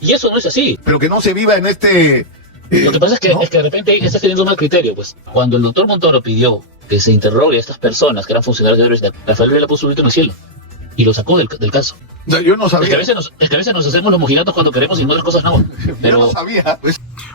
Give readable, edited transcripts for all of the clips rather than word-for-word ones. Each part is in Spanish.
Y eso no es así. Pero que no se viva en este... Lo que pasa es que, ¿no? es que de repente estás teniendo un mal criterio. Pues cuando el doctor Montoro pidió que se interrogue a estas personas que eran funcionarios de la universidad, Rafael Vela puso un grito en el cielo y lo sacó del caso. No, yo no Es que, sabía. a veces nos hacemos los mojigatos cuando queremos y no otras cosas no. Yo Pero no sabía.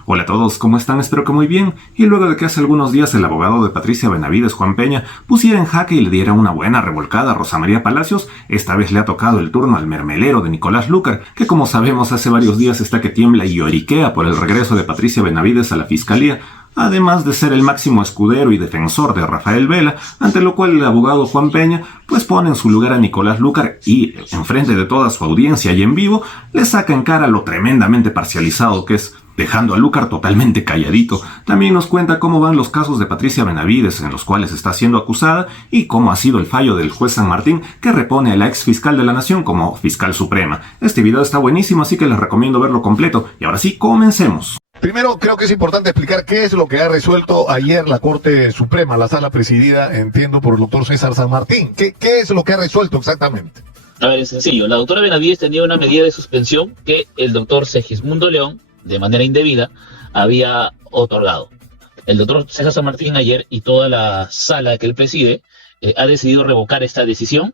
Hola a todos, ¿cómo están? Espero que muy bien. Y luego de que hace algunos días el abogado de Patricia Benavides, Juan Peña, pusiera en jaque y le diera una buena revolcada a Rosa María Palacios, esta vez le ha tocado el turno al mermelero de Nicolás Lucar, que como sabemos hace varios días está que tiembla y lloriquea por el regreso de Patricia Benavides a la fiscalía, además de ser el máximo escudero y defensor de Rafael Vela, ante lo cual el abogado Juan Peña pues pone en su lugar a Nicolás Lucar y, enfrente de toda su audiencia y en vivo, le saca en cara lo tremendamente parcializado que es, dejando a Lucar totalmente calladito. También nos cuenta cómo van los casos de Patricia Benavides en los cuales está siendo acusada y cómo ha sido el fallo del juez San Martín que repone a la ex fiscal de la Nación como fiscal suprema. Este video está buenísimo, así que les recomiendo verlo completo. Y ahora sí, comencemos. Primero, creo que es importante explicar qué es lo que ha resuelto ayer la Corte Suprema, la sala presidida, entiendo, por el doctor César San Martín. ¿Qué es lo que ha resuelto exactamente? a ver, es sencillo. La doctora Benavides tenía una medida de suspensión que el doctor Segismundo León, de manera indebida, había otorgado. El doctor César San Martín ayer y toda la sala que él preside ha decidido revocar esta decisión.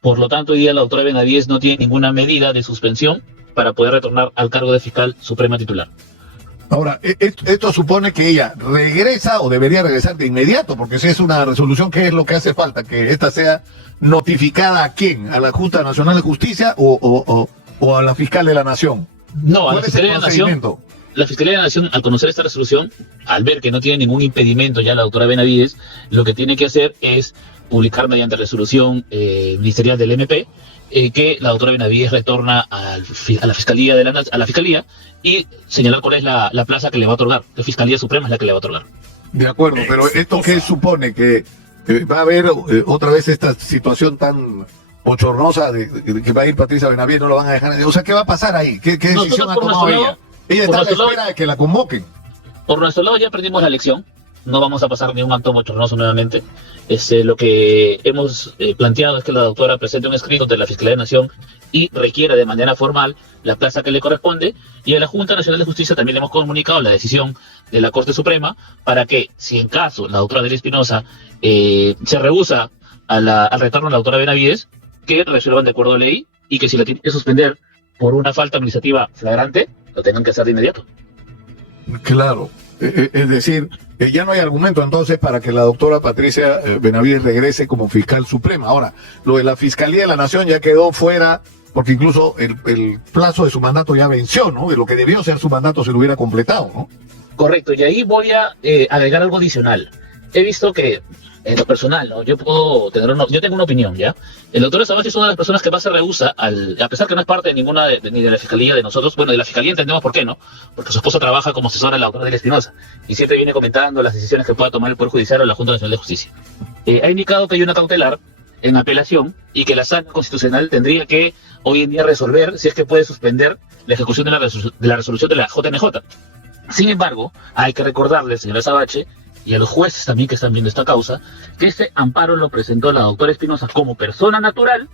Por lo tanto, hoy día la doctora Benavides no tiene ninguna medida de suspensión para poder retornar al cargo de fiscal suprema titular. Ahora, esto supone que ella regresa o debería regresar de inmediato, porque si es una resolución, ¿qué es lo que hace falta? Que esta sea notificada ¿a quién? ¿A la Junta Nacional de Justicia o a la fiscal de la Nación? No, a la ¿Cuál es el Fiscalía de la Nación. procedimiento? La Fiscalía de la Nación, al conocer esta resolución, al ver que no tiene ningún impedimento ya la doctora Benavides, lo que tiene que hacer es publicar mediante resolución ministerial del MP que la doctora Benavides retorna a la Fiscalía a la Fiscalía y señalar cuál es la plaza que le va a otorgar. La Fiscalía Suprema es la que le va a otorgar. De acuerdo, pero ¿esto qué supone? ¿Que va a haber otra vez esta situación tan bochornosa de que va a ir Patricia Benavides, no lo van a dejar? O sea, ¿qué va a pasar ahí? ¿Qué No, decisión ha por tomado nuestro ella? lado- Ella por está a la nuestro lado- espera de que la convoquen. Por nuestro lado ya aprendimos la lección, no vamos a pasar ningún acto bochornoso nuevamente. Lo que hemos planteado es que la doctora presente un escrito de la Fiscalía de la Nación y requiera de manera formal la plaza que le corresponde, y a la Junta Nacional de Justicia también le hemos comunicado la decisión de la Corte Suprema para que, si en caso la doctora Delia Espinosa se rehúsa al retorno de la doctora Benavides, que resuelvan de acuerdo a ley y que si la tienen que suspender por una falta administrativa flagrante, lo tengan que hacer de inmediato. Claro, es decir, ya no hay argumento entonces para que la doctora Patricia Benavides regrese como fiscal suprema. Ahora, lo de la Fiscalía de la Nación ya quedó fuera, porque incluso el plazo de su mandato ya venció, ¿no? De lo que debió ser su mandato se lo hubiera completado, ¿no? Correcto, y ahí voy a agregar algo adicional. He visto que, en lo personal, ¿no? Yo tengo una opinión, ¿ya? El doctor Sabache es una de las personas que más se rehúsa, a pesar que no es parte de ninguna ni de la fiscalía de nosotros. Bueno, de la fiscalía entendemos por qué, ¿no? Porque su esposo trabaja como asesora de la doctora Delia Espinosa y siempre viene comentando las decisiones que pueda tomar el Poder Judicial o la Junta Nacional de Justicia. Ha indicado que hay una cautelar en apelación y que la Sala Constitucional tendría que hoy en día resolver si es que puede suspender la ejecución de la resolución de la JNJ. Sin embargo, hay que recordarle, señora Sabache, y a los jueces también que están viendo esta causa, que este amparo lo presentó la doctora Espinosa como persona natural,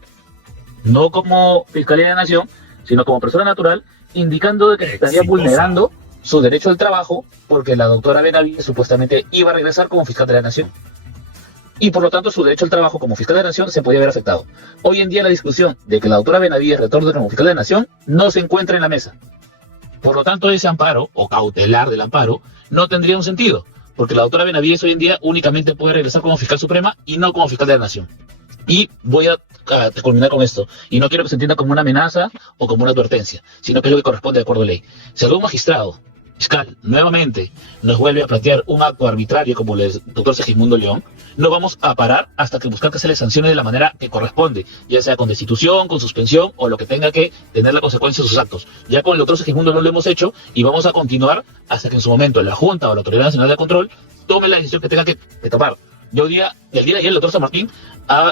no como Fiscalía de la Nación, sino como persona natural, indicando de que se estaría vulnerando su derecho al trabajo porque la doctora Benavides supuestamente iba a regresar como fiscal de la Nación. Y por lo tanto su derecho al trabajo como fiscal de la Nación se podía ver afectado. Hoy en día la discusión de que la doctora Benavides retorne como fiscal de la Nación no se encuentra en la mesa. Por lo tanto, ese amparo, o cautelar del amparo, no tendría un sentido, porque la doctora Benavides hoy en día únicamente puede regresar como fiscal suprema y no como fiscal de la Nación. Y voy a culminar con esto, y no quiero que se entienda como una amenaza o como una advertencia, sino que es lo que corresponde de acuerdo a ley. Si algún magistrado fiscal nuevamente nos vuelve a plantear un acto arbitrario como el doctor Segismundo León, no vamos a parar hasta que buscar que se le sancione de la manera que corresponde, ya sea con destitución, con suspensión o lo que tenga que tener la consecuencia de sus actos. Ya con el doctor Segismundo no lo hemos hecho y vamos a continuar hasta que en su momento la Junta o la Autoridad Nacional de Control tome la decisión que tenga que tomar. El día de ayer el doctor San Martín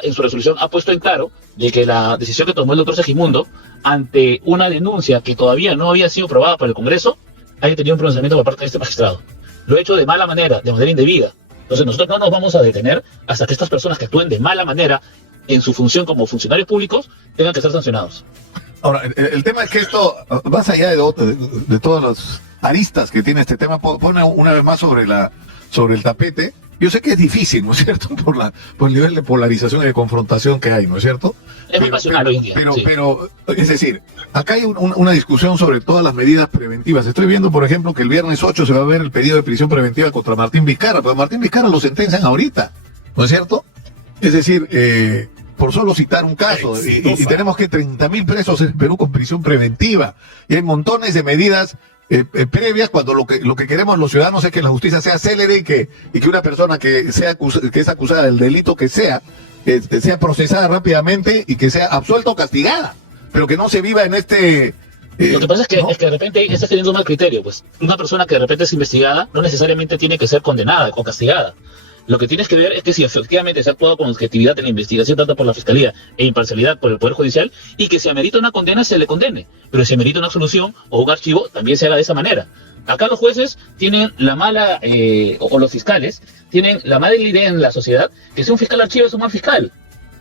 en su resolución ha puesto en claro de que la decisión que tomó el doctor Segismundo ante una denuncia que todavía no había sido aprobada por el Congreso haya tenido un pronunciamiento por parte de este magistrado. Lo ha hecho de mala manera, de manera indebida. Entonces nosotros no nos vamos a detener hasta que estas personas que actúen de mala manera en su función como funcionarios públicos tengan que ser sancionados. Ahora, el tema es que esto, más allá de todas las aristas que tiene este tema, pone una vez más sobre el tapete. Yo sé que es difícil, ¿no es cierto? Por el nivel de polarización y de confrontación que hay, ¿no es cierto? Es muy pasional hoy en día. Sí. Pero, es decir, acá hay una discusión sobre todas las medidas preventivas. Estoy viendo, por ejemplo, que el viernes 8 se va a ver el pedido de prisión preventiva contra Martín Vizcarra, pero Martín Vizcarra lo sentencian ahorita, ¿no es cierto? Es decir, por solo citar un caso, y tenemos que 30.000 presos en Perú con prisión preventiva, y hay montones de medidas previas, cuando lo que queremos los ciudadanos es que la justicia sea célere y que una persona que es acusada del delito que sea procesada rápidamente y que sea absuelta o castigada, pero que no se viva en este... Lo que pasa es que, ¿no? es que de repente estás teniendo un mal criterio, pues una persona que de repente es investigada no necesariamente tiene que ser condenada o castigada. Lo que tienes que ver es que si efectivamente se ha actuado con objetividad en la investigación, tanto por la Fiscalía e imparcialidad por el Poder Judicial, y que si amerita una condena, se le condene. Pero si amerita una absolución o un archivo, también se haga de esa manera. Acá los jueces tienen la mala, o los fiscales, tienen la mala idea en la sociedad que si un fiscal archiva es un mal fiscal.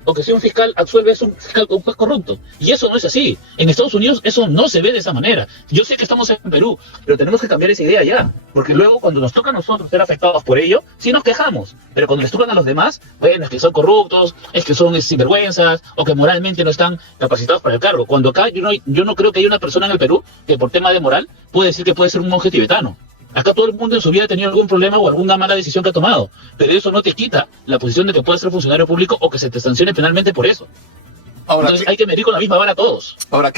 O que si un fiscal absuelve es un fiscal un juez corrupto. Y eso no es así. En Estados Unidos eso no se ve de esa manera. Yo sé que estamos en Perú, pero tenemos que cambiar esa idea ya. Porque luego cuando nos toca a nosotros ser afectados por ello, sí nos quejamos. Pero cuando les tocan a los demás, bueno, es que son corruptos, es que son sinvergüenzas, o que moralmente no están capacitados para el cargo. Cuando acá yo no creo que haya una persona en el Perú que por tema de moral puede decir que puede ser un monje tibetano. Acá todo el mundo en su vida ha tenido algún problema o alguna mala decisión que ha tomado, pero eso no te quita la posición de que puedas ser funcionario público o que se te sancione penalmente por eso. Ahora, entonces hay que medir con la misma vara a todos. Ahora,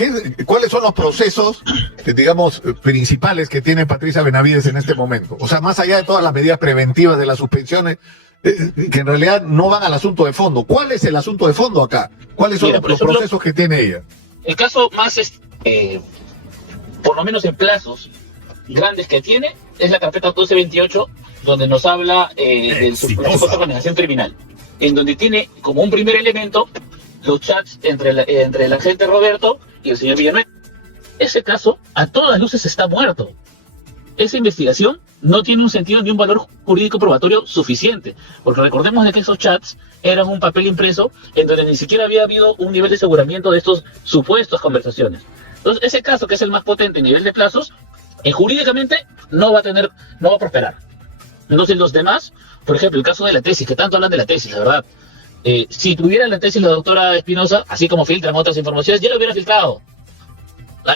¿cuáles son los procesos, digamos, principales que tiene Patricia Benavides en este momento? O sea, más allá de todas las medidas preventivas de las suspensiones, que en realidad no van al asunto de fondo. ¿Cuál es el asunto de fondo acá? ¿Cuáles son los procesos que tiene ella? El caso más, por lo menos en plazos grandes que tiene, es la carpeta 1228, donde nos habla de la supuesta organización criminal, en donde tiene como un primer elemento los chats entre el agente Roberto y el señor Villanueva. Ese caso, a todas luces, está muerto. Esa investigación no tiene un sentido ni un valor jurídico probatorio suficiente, porque recordemos de que esos chats eran un papel impreso en donde ni siquiera había habido un nivel de aseguramiento de estos supuestas conversaciones. Entonces, ese caso, que es el más potente a nivel de plazos, jurídicamente no va a prosperar. Entonces los demás, por ejemplo, el caso de la tesis, que tanto hablan de la tesis, la verdad, si tuviera la tesis la doctora Espinosa, así como filtran otras informaciones, ya lo hubiera filtrado.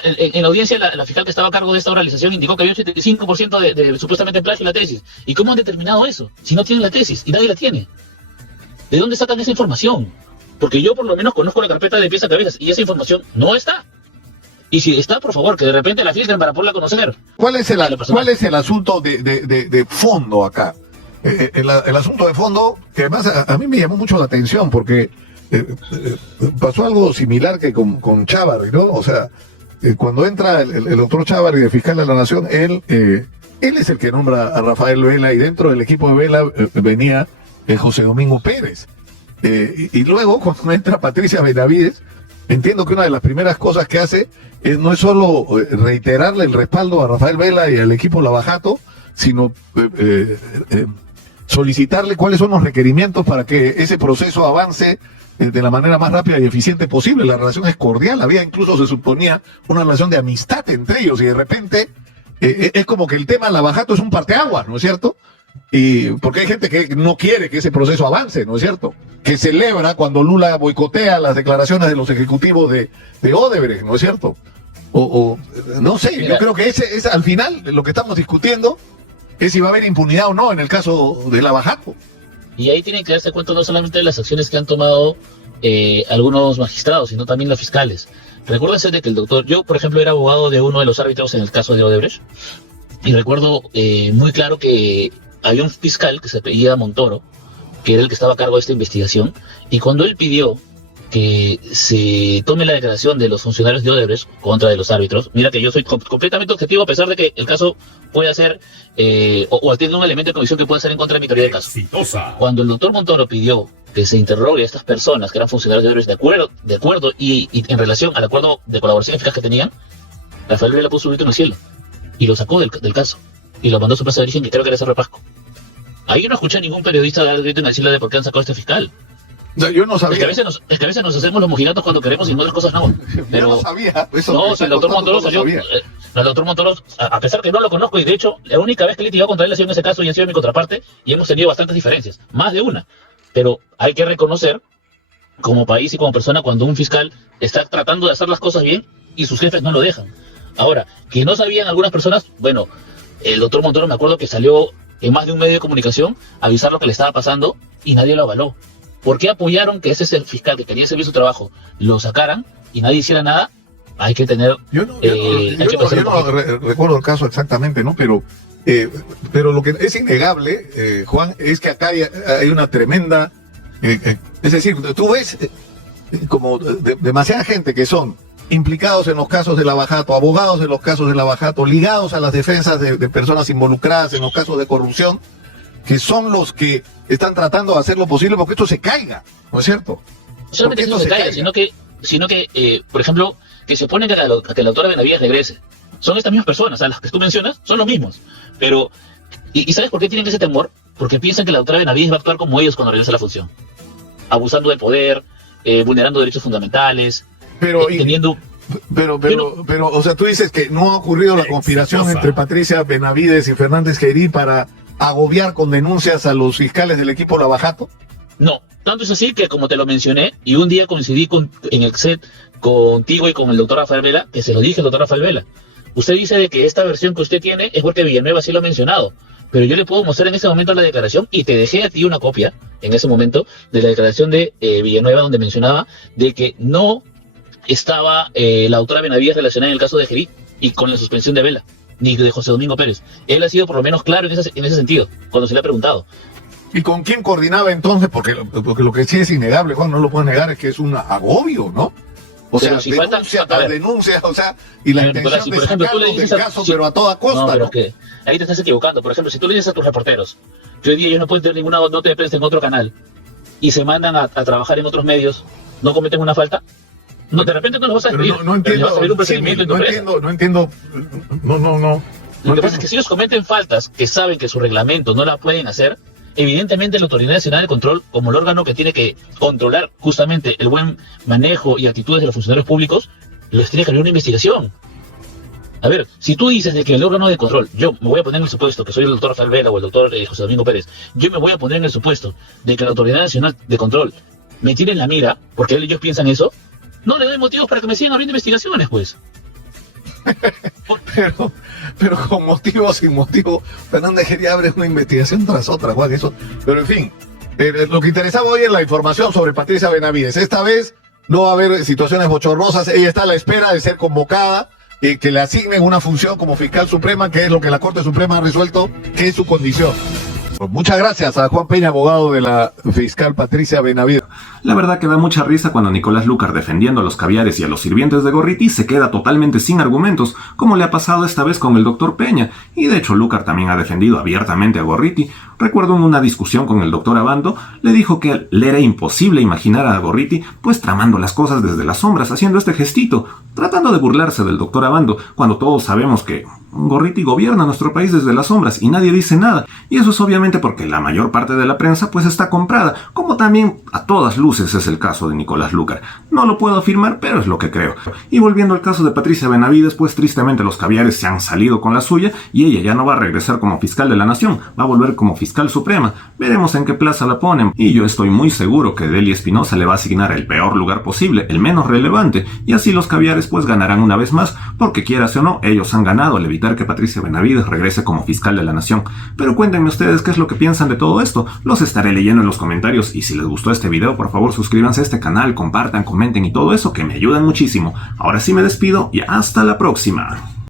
En la audiencia, la fiscal que estaba a cargo de esta oralización indicó que había un 75% de supuestamente plagio en la tesis. ¿Y cómo han determinado eso? Si no tienen la tesis y nadie la tiene. ¿De dónde sacan esa información? Porque yo por lo menos conozco la carpeta de pies a cabezas y esa información no está. Y si está, por favor, que de repente la filtren para poderla conocer. ¿Cuál es el asunto de fondo acá? El asunto de fondo, que además a mí me llamó mucho la atención, porque pasó algo similar que con Chávarri, ¿no? O sea, cuando entra el doctor Chávarri de fiscal de la Nación, él es el que nombra a Rafael Vela, y dentro del equipo de Vela venía José Domingo Pérez. Y luego, cuando entra Patricia Benavides, entiendo que una de las primeras cosas que hace no es solo reiterarle el respaldo a Rafael Vela y al equipo Lavajato, sino solicitarle cuáles son los requerimientos para que ese proceso avance de la manera más rápida y eficiente posible. La relación es cordial, había incluso, se suponía, una relación de amistad entre ellos, y de repente es como que el tema Lavajato es un parteaguas, ¿no es cierto? Y porque hay gente que no quiere que ese proceso avance, ¿no es cierto? Que celebra cuando Lula boicotea las declaraciones de los ejecutivos de Odebrecht, ¿no es cierto? No sé, mira, yo creo que es al final lo que estamos discutiendo es si va a haber impunidad o no en el caso de Lavajato. Y ahí tienen que darse cuenta no solamente de las acciones que han tomado algunos magistrados, sino también los fiscales. Recuérdense de que el doctor, yo por ejemplo era abogado de uno de los árbitros en el caso de Odebrecht, y recuerdo muy claro que había un fiscal que se apellida Montoro, que era el que estaba a cargo de esta investigación, y cuando él pidió que se tome la declaración de los funcionarios de Odebrecht contra de los árbitros, mira que yo soy completamente objetivo a pesar de que el caso puede ser, o tiene un elemento de convicción que puede ser en contra de mi teoría de caso. Cuando el doctor Montoro pidió que se interrogue a estas personas que eran funcionarios de Odebrecht de acuerdo y en relación al acuerdo de colaboración eficaz que tenían, Rafael Vela puso un grito en el cielo y lo sacó del caso y lo mandó a su plaza de origen, que creo que era Cerro Pasco. Ahí yo no escuché a ningún periodista dar grito en el cielo de por qué han sacado a este fiscal. O sea, yo no Es que sabía. es que a veces nos hacemos los mojigatos cuando queremos y en otras cosas no. Yo Pero no sabía. Eso no, me si está el doctor contando, Montoro no lo salió, sabía. el doctor Montoro, a pesar que no lo conozco, y de hecho, la única vez que le he tirado contra él ha sido en ese caso y ha sido mi contraparte, y hemos tenido bastantes diferencias, más de una. Pero hay que reconocer, como país y como persona, cuando un fiscal está tratando de hacer las cosas bien y sus jefes no lo dejan. Ahora, que no sabían algunas personas, bueno, el doctor Montoro me acuerdo que salió en más de un medio de comunicación a avisar lo que le estaba pasando y nadie lo avaló. ¿Por qué apoyaron que ese es el fiscal que quería hacer bien su trabajo, lo sacaran y nadie hiciera nada? Hay que tener... Yo no recuerdo el caso exactamente, ¿no? Pero lo que es innegable, Juan, es que acá hay una tremenda... es decir, tú ves como demasiada gente que son implicados en los casos de lavajato, abogados en los casos de lavajato, ligados a las defensas de personas involucradas en los casos de corrupción, que son los que están tratando de hacer lo posible porque esto se caiga, ¿no es cierto? No solamente que no se caiga, sino que por ejemplo, que se oponen a que la doctora Benavides regrese. Son estas mismas personas, a las que tú mencionas, son los mismos. Pero, ¿y sabes por qué tienen ese temor? Porque piensan que la doctora Benavides va a actuar como ellos cuando regrese a la función. Abusando del poder, vulnerando derechos fundamentales, teniendo... Pero, o sea, tú dices que no ha ocurrido la conspiración entre Patricia Benavides y Fernández Gerí para agobiar con denuncias a los fiscales del equipo Lavajato. No, tanto es así que como te lo mencioné, y un día coincidí en el set contigo y con el doctor Rafael Vela, que se lo dije al doctor Rafael Vela. Usted dice de que esta versión que usted tiene es porque Villanueva sí lo ha mencionado, pero yo le puedo mostrar en ese momento la declaración y te dejé a ti una copia en ese momento de la declaración de Villanueva donde mencionaba de que no estaba la doctora Benavides relacionada en el caso de Gerí y con la suspensión de Vela, ni de José Domingo Pérez. Él ha sido por lo menos claro en ese sentido, cuando se le ha preguntado. ¿Y con quién coordinaba entonces? Porque lo que sí es innegable, Juan, no lo puedes negar, es que es un agobio, ¿no? O sea, si denuncia tras denuncia, o sea, y la intención de sacarlos del caso, pero a toda costa, no, pero ¿no? Es que ahí te estás equivocando. Por ejemplo, si tú le dices a tus reporteros que hoy día ellos no pueden tener ninguna nota de prensa en otro canal y se mandan a trabajar en otros medios, ¿no cometen una falta? No, de repente no los vas a escribir. No entiendo. Vas a ver un procedimiento en tu empresa. No entiendo. No. Lo que pasa es que si ellos cometen faltas que saben que su reglamento no la pueden hacer, evidentemente la Autoridad Nacional de Control, como el órgano que tiene que controlar justamente el buen manejo y actitudes de los funcionarios públicos, les tiene que abrir una investigación. A ver, si tú dices de que el órgano de control, yo me voy a poner en el supuesto, que soy el doctor Rafael Vela o el doctor José Domingo Pérez, yo me voy a poner en el supuesto de que la Autoridad Nacional de Control me tire en la mira, porque ellos piensan eso, no le doy motivos para que me sigan abriendo investigaciones, pues. pero con motivo o sin motivo, Fernández quería abrir una investigación tras otra, Juan, eso. Pero en fin, lo que interesaba hoy es la información sobre Patricia Benavides. Esta vez no va a haber situaciones bochornosas, ella está a la espera de ser convocada, que le asignen una función como fiscal suprema, que es lo que la Corte Suprema ha resuelto, que es su condición. Pues muchas gracias a Juan Peña, abogado de la fiscal Patricia Benavides. La verdad que da mucha risa cuando Nicolás Lucar, defendiendo a los caviares y a los sirvientes de Gorriti, se queda totalmente sin argumentos, como le ha pasado esta vez con el doctor Peña. Y de hecho Lucar también ha defendido abiertamente a Gorriti. Recuerdo en una discusión con el doctor Abando, le dijo que le era imposible imaginar a Gorriti pues tramando las cosas desde las sombras, haciendo este gestito, tratando de burlarse del doctor Abando, cuando todos sabemos que Gorriti gobierna nuestro país desde las sombras y nadie dice nada. Y eso es obviamente porque la mayor parte de la prensa pues está comprada, como también a todas luces es el caso de Nicolás Lucar. No lo puedo afirmar, pero es lo que creo. Y volviendo al caso de Patricia Benavides, pues tristemente los caviares se han salido con la suya y ella ya no va a regresar como fiscal de la nación, va a volver como fiscal suprema. Veremos en qué plaza la ponen, y yo estoy muy seguro que Delia Espinosa le va a asignar el peor lugar posible, el menos relevante, y así los caviares pues ganarán una vez más, porque quieras o no, ellos han ganado al evitar que Patricia Benavides regrese como fiscal de la nación. Pero cuéntenme ustedes qué es lo que piensan de todo esto, los estaré leyendo en los comentarios, y si les gustó este video, por favor suscríbanse a este canal, compartan, comenten y todo eso, que me ayudan muchísimo. Ahora sí me despido y hasta la próxima.